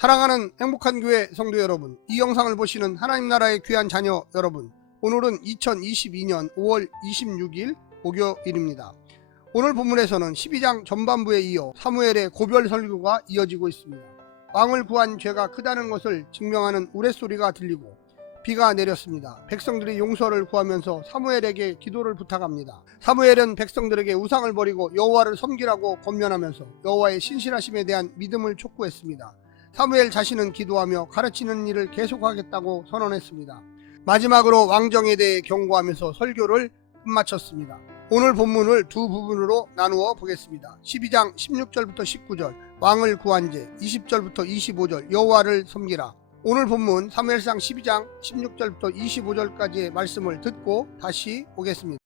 사랑하는 행복한 교회 성도 여러분, 이 영상을 보시는 하나님 나라의 귀한 자녀 여러분, 오늘은 2022년 5월 26일 목요일입니다. 오늘 본문에서는 12장 전반부에 이어 사무엘의 고별 설교가 이어지고 있습니다. 왕을 구한 죄가 크다는 것을 증명하는 우레소리가 들리고 비가 내렸습니다. 백성들이 용서를 구하면서 사무엘에게 기도를 부탁합니다. 사무엘은 백성들에게 우상을 버리고 여호와를 섬기라고 권면하면서 여호와의 신실하심에 대한 믿음을 촉구했습니다. 사무엘 자신은 기도하며 가르치는 일을 계속하겠다고 선언했습니다. 마지막으로 왕정에 대해 경고하면서 설교를 끝마쳤습니다. 오늘 본문을 두 부분으로 나누어 보겠습니다. 12장 16절부터 19절 왕을 구한 죄, 20절부터 25절 여호와를 섬기라. 오늘 본문 사무엘상 12장 16절부터 25절까지의 말씀을 듣고 다시 오겠습니다.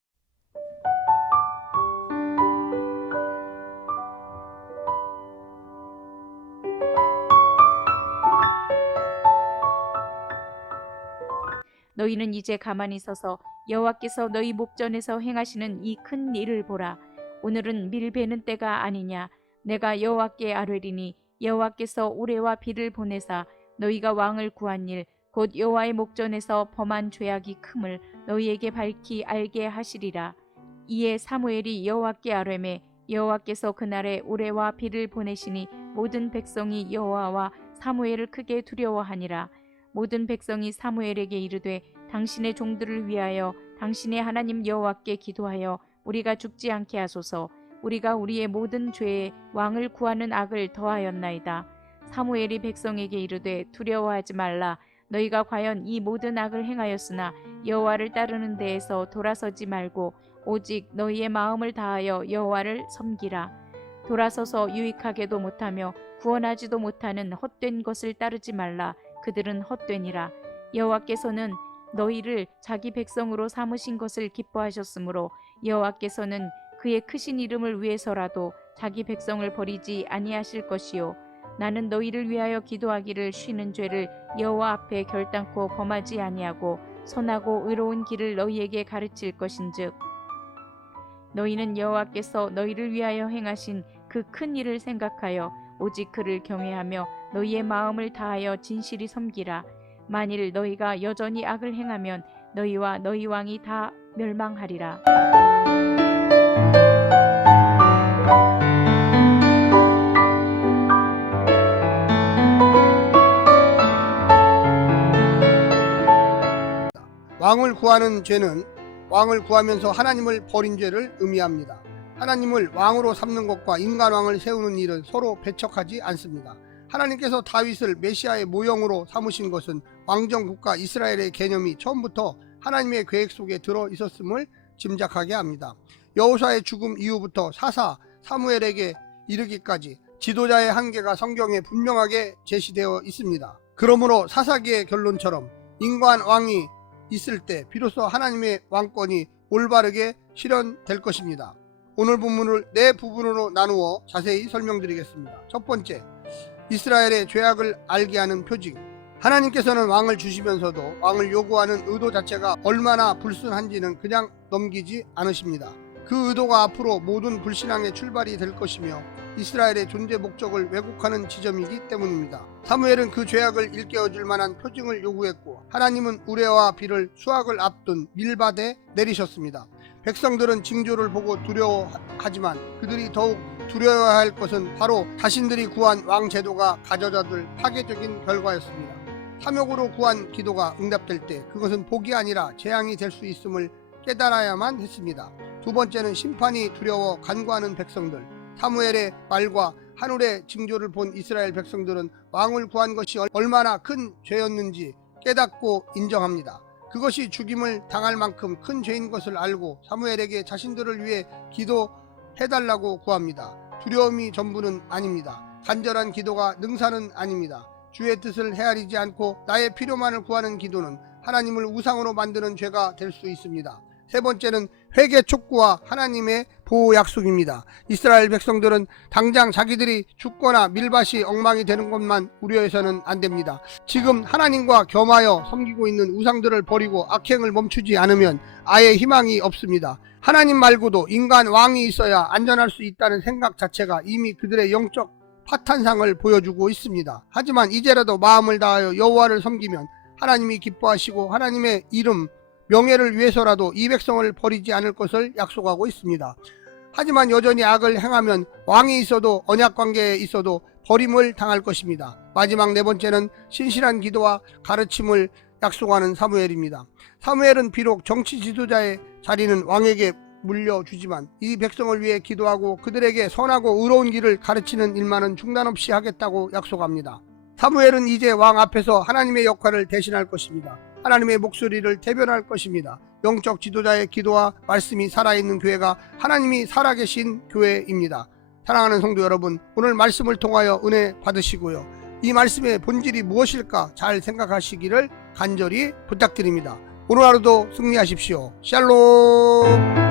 너희는 이제 가만히 서서 여호와께서 너희 목전에서 행하시는 이 큰 일을 보라. 오늘은 밀 베는 때가 아니냐. 내가 여호와께 아뢰리니 여호와께서 우레와 비를 보내사 너희가 왕을 구한 일 곧 여호와의 목전에서 범한 죄악이 큼을 너희에게 밝히 알게 하시리라. 이에 사무엘이 여호와께 아뢰매 여호와께서 그날에 우레와 비를 보내시니 모든 백성이 여호와와 사무엘을 크게 두려워하니라. 모든 백성이 사무엘에게 이르되 당신의 종들을 위하여 당신의 하나님 여호와께 기도하여 우리가 죽지 않게 하소서. 우리가 우리의 모든 죄에 왕을 구하는 악을 더하였나이다. 사무엘이 백성에게 이르되 두려워하지 말라. 너희가 과연 이 모든 악을 행하였으나 여호와를 따르는 데에서 돌아서지 말고 오직 너희의 마음을 다하여 여호와를 섬기라. 돌아서서 유익하게도 못하며 구원하지도 못하는 헛된 것을 따르지 말라. 그들은 헛되니라. 여호와께서는 너희를 자기 백성으로 삼으신 것을 기뻐하셨으므로 여호와께서는 그의 크신 이름을 위해서라도 자기 백성을 버리지 아니하실 것이요. 나는 너희를 위하여 기도하기를 쉬는 죄를 여호와 앞에 결단코 범하지 아니하고 선하고 의로운 길을 너희에게 가르칠 것인즉 너희는 여호와께서 너희를 위하여 행하신 그 큰 일을 생각하여 오직 그를 경외하며 너희의 마음을 다하여 진실이 섬기라. 만일 너희가 여전히 악을 행하면 너희와 너희 왕이 다 멸망하리라. 왕을 구하는 죄는 왕을 구하면서 하나님을 버린 죄를 의미합니다. 하나님을 왕으로 삼는 것과 인간왕을 세우는 일은 서로 배척하지 않습니다. 하나님께서 다윗을 메시아의 모형으로 삼으신 것은 왕정국가 이스라엘의 개념이 처음부터 하나님의 계획 속에 들어 있었음을 짐작하게 합니다. 여호사의 죽음 이후부터 사사 사무엘에게 이르기까지 지도자의 한계가 성경에 분명하게 제시되어 있습니다. 그러므로 사사기의 결론처럼 인간 왕이 있을 때 비로소 하나님의 왕권이 올바르게 실현될 것입니다. 오늘 본문을 네 부분으로 나누어 자세히 설명드리겠습니다. 첫 번째, 이스라엘의 죄악을 알게 하는 표징. 하나님께서는 왕을 주시면서도 왕을 요구하는 의도 자체가 얼마나 불순한지는 그냥 넘기지 않으십니다. 그 의도가 앞으로 모든 불신앙의 출발이 될 것이며 이스라엘의 존재 목적을 왜곡하는 지점이기 때문입니다. 사무엘은 그 죄악을 일깨워줄 만한 표징을 요구했고 하나님은 우레와 비를 수확을 앞둔 밀밭에 내리셨습니다. 백성들은 징조를 보고 두려워하지만 그들이 더욱 두려워해야 할 것은 바로 자신들이 구한 왕 제도가 가져다줄 파괴적인 결과였습니다. 탐욕으로 구한 기도가 응답될 때 그것은 복이 아니라 재앙이 될 수 있음을 깨달아야만 했습니다. 두 번째는 심판이 두려워 간구하는 백성들. 사무엘의 말과 하늘의 징조를 본 이스라엘 백성들은 왕을 구한 것이 얼마나 큰 죄였는지 깨닫고 인정합니다. 그것이 죽임을 당할 만큼 큰 죄인 것을 알고 사무엘에게 자신들을 위해 기도해달라고 구합니다. 두려움이 전부는 아닙니다. 간절한 기도가 능사는 아닙니다. 주의 뜻을 헤아리지 않고 나의 필요만을 구하는 기도는 하나님을 우상으로 만드는 죄가 될 수 있습니다. 세 번째는 회개 촉구와 하나님의 보호 약속입니다. 이스라엘 백성들은 당장 자기들이 죽거나 밀밭이 엉망이 되는 것만 우려해서는 안 됩니다. 지금 하나님과 겸하여 섬기고 있는 우상들을 버리고 악행을 멈추지 않으면 아예 희망이 없습니다. 하나님 말고도 인간 왕이 있어야 안전할 수 있다는 생각 자체가 이미 그들의 영적 파탄상을 보여주고 있습니다. 하지만 이제라도 마음을 다하여 여호와를 섬기면 하나님이 기뻐하시고 하나님의 이름, 명예를 위해서라도 이 백성을 버리지 않을 것을 약속하고 있습니다. 하지만 여전히 악을 행하면 왕이 있어도 언약 관계에 있어도 버림을 당할 것입니다. 마지막 네 번째는 신실한 기도와 가르침을 약속하는 사무엘입니다. 사무엘은 비록 정치 지도자의 자리는 왕에게 물려주지만 이 백성을 위해 기도하고 그들에게 선하고 의로운 길을 가르치는 일만은 중단 없이 하겠다고 약속합니다. 사무엘은 이제 왕 앞에서 하나님의 역할을 대신할 것입니다. 하나님의 목소리를 대변할 것입니다. 영적 지도자의 기도와 말씀이 살아있는 교회가 하나님이 살아계신 교회입니다. 사랑하는 성도 여러분, 오늘 말씀을 통하여 은혜 받으시고요. 이 말씀의 본질이 무엇일까 잘 생각하시기를 간절히 부탁드립니다. 오늘 하루도 승리하십시오. 샬롬.